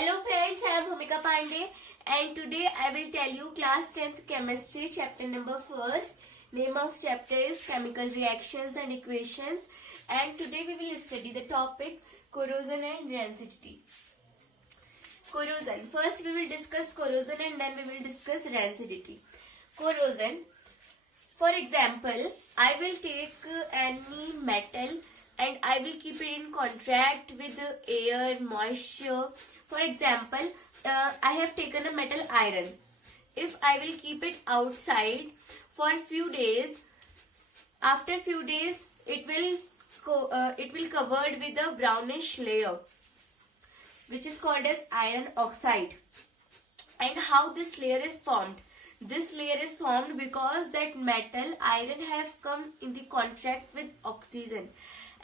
Hello friends, I am Bhumika Pandey and today I will tell you class 10th chemistry chapter number 1st. Name of chapter is chemical reactions and equations, and today we will study the topic corrosion and rancidity. Corrosion. First we will discuss corrosion and then we will discuss rancidity. Corrosion. For example, I will take any metal and I will keep it in contact with air, moisture. For example, I have taken a metal iron. If I will keep it outside for a few days, after few days it will covered with a brownish layer, which is called as iron oxide. And how this layer is formed? This layer is formed because that metal iron have come in the contact with oxygen,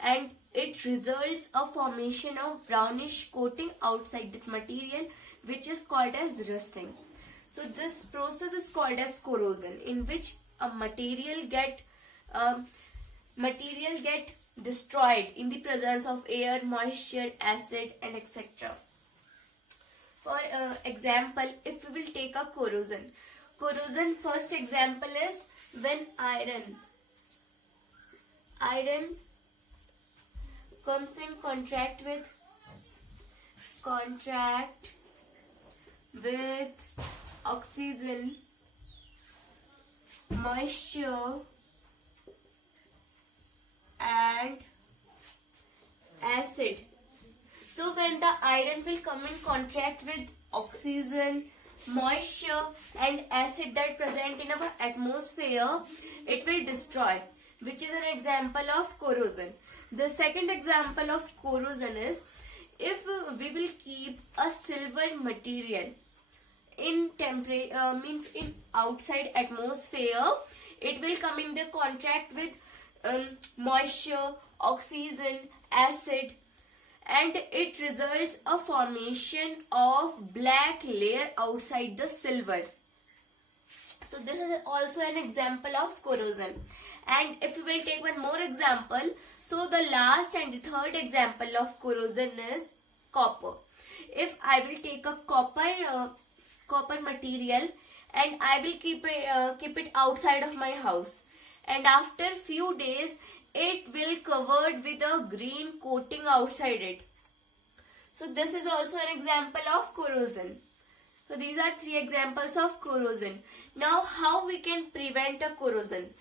and it results a formation of brownish coating outside that material, which is called as rusting. So this process is called as corrosion, in which a material get destroyed in the presence of air, moisture, acid, and etc. For example, if we will take a corrosion. Corrosion, first example is when iron comes in contact with oxygen, moisture, and acid. So when the iron will come in contact with oxygen, moisture, and acid that present in our atmosphere, it will destroy, which is an example of corrosion. The second example of corrosion is if we will keep a silver material in in outside atmosphere, it will come in the contact with moisture, oxygen, acid, and it results a formation of black layer outside the silver. So this is also an example of corrosion. And if we will take one more example, so the last and the third example of corrosion is copper. If I will take a copper material and I will keep it outside of my house, and after few days it will covered with a green coating outside it. So this is also an example of corrosion. So these are three examples of corrosion. Now how we can prevent a corrosion?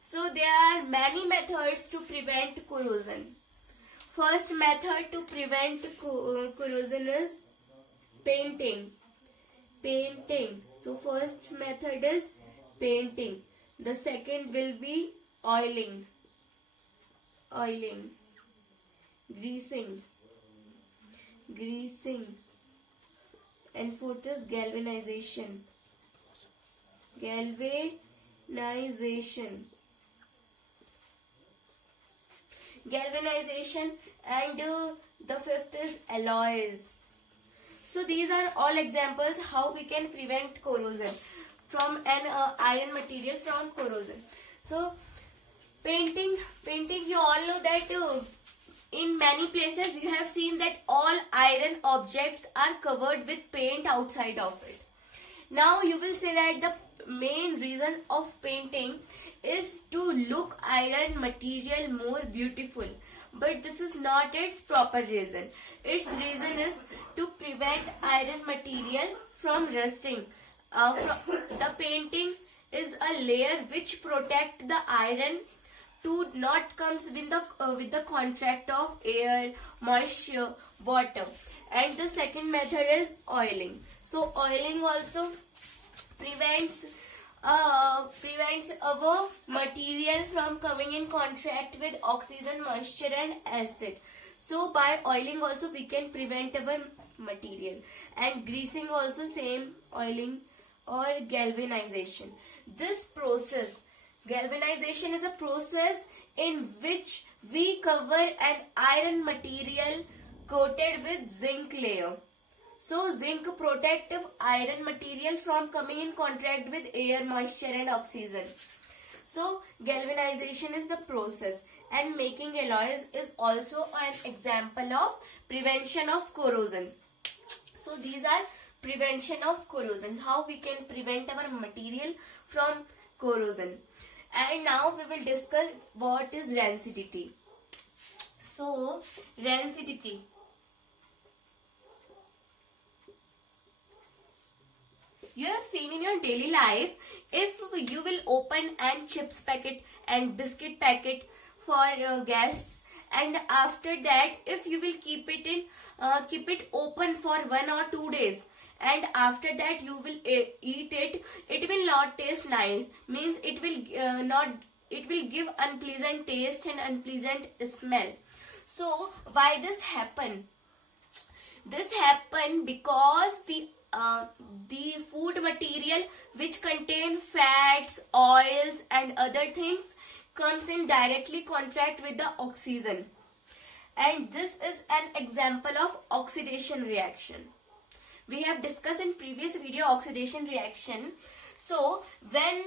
So there are many methods to prevent corrosion. First method to prevent corrosion is painting. So first method is painting. The second will be oiling, greasing, and fourth is galvanization. And the fifth is alloys. So these are all examples how we can prevent corrosion from an iron material from corrosion. So painting, you all know that in many places you have seen that all iron objects are covered with paint outside of it. Now you will say that the main reason of painting is to look iron material more beautiful, but this is not its proper reason. Its reason is to prevent iron material from rusting. The painting is a layer which protect the iron to not comes with the contact of air, moisture, water. And the second method is oiling. So oiling also prevents our material from coming in contact with oxygen, moisture, and acid. So by oiling also we can prevent our material. And greasing also same, oiling or galvanization. This process, galvanization, is a process in which we cover an iron material coated with zinc layer. So zinc protects iron material from coming in contact with air, moisture, and oxygen. So galvanization is the process, and making alloys is also an example of prevention of corrosion. So these are prevention of corrosion, how we can prevent our material from corrosion. And now we will discuss what is rancidity. So rancidity, you have seen in your daily life, if you will open and chips packet and biscuit packet for guests, and after that if you will keep it open for 1 or 2 days, and after that you will eat it, it will not taste nice, means it will give unpleasant taste and unpleasant smell. So why this happen? This happen because the food material which contain fats, oils and other things comes in directly contact with the oxygen, and this is an example of oxidation reaction. We have discussed in previous video oxidation reaction. So when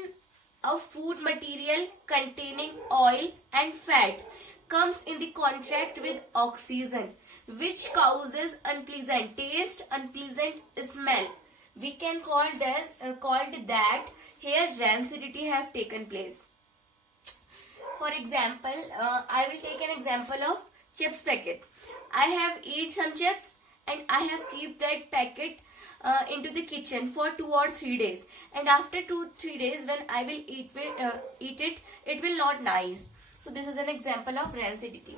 a food material containing oil and fats comes in the contact with oxygen, which causes unpleasant taste, unpleasant smell, we can call that here rancidity have taken place. For example, I will take an example of chips packet. I have eat some chips and I have keep that packet into the kitchen for 2 or 3 days, and after 2-3 days when I will eat it, it will not nice. So this is an example of rancidity.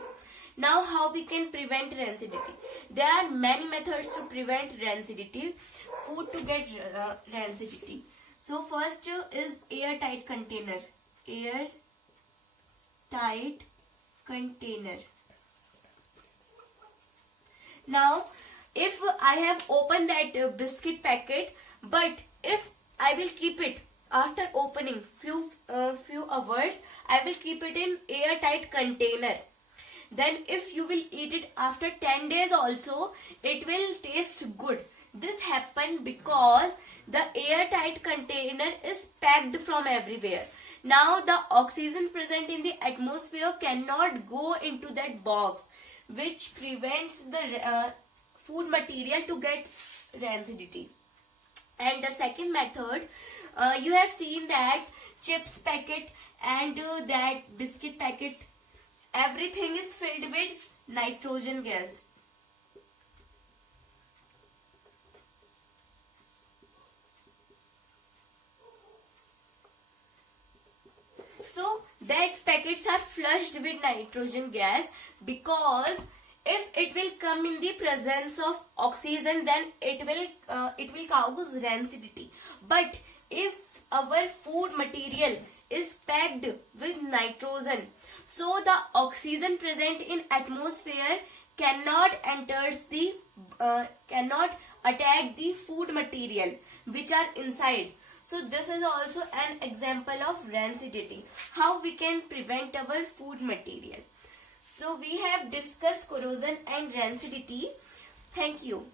Now how we can prevent rancidity? There are many methods to prevent rancidity, food to get rancidity. So first is airtight container. Airtight container. Now if I have opened that biscuit packet, but if I will keep it after opening few hours, I will keep it in airtight container. Then if you will eat it after 10 days also, it will taste good. This happen because the airtight container is packed from everywhere. Now the oxygen present in the atmosphere cannot go into that box, which prevents the food material to get rancidity. And the second method, you have seen that chips packet and that biscuit packet, everything is filled with nitrogen gas. So that packets are flushed with nitrogen gas, because if it will come in the presence of oxygen, then it will cause rancidity. But if our food material is packed with nitrogen, so the oxygen present in atmosphere cannot attack the food material which are inside. So this is also an example of rancidity, how we can prevent our food material. So we have discussed corrosion and rancidity. Thank you.